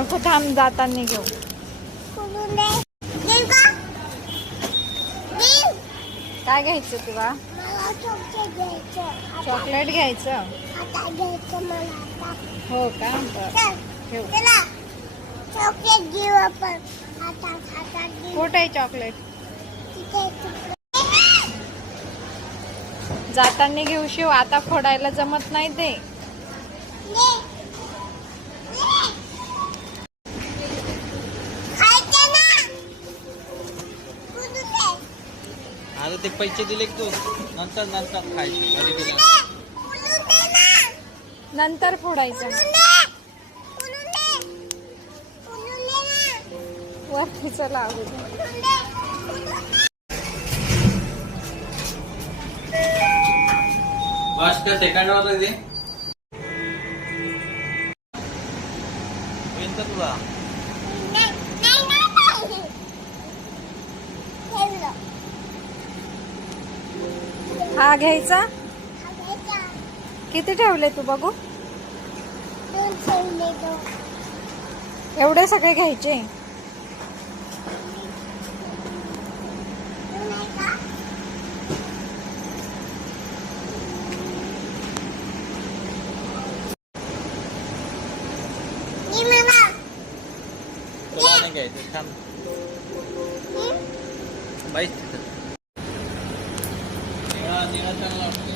नको थांब, जाताना घेऊ. काय घ्यायचं तुला? चॉकलेट घ्यायचं. हो का? ठेव. चॉकलेट घेऊ आपण. कुठे आहे चॉकलेट? जाताना घेऊ शिव, आता फोडायला जमत नाही ते. आता ते पैसे दिले की तू नंतर नंतर खायचे कधी दिले. नंतर फोडायचं. वरतीचं लागू दे. बस का सेकंड वर दे तुला. हा घ्यायचा. किती ठेवले तू बघू? एवढे सगळे घ्यायचे. तुला नाही घ्यायचं, थांब बाई. निळा चांगला वाटतो.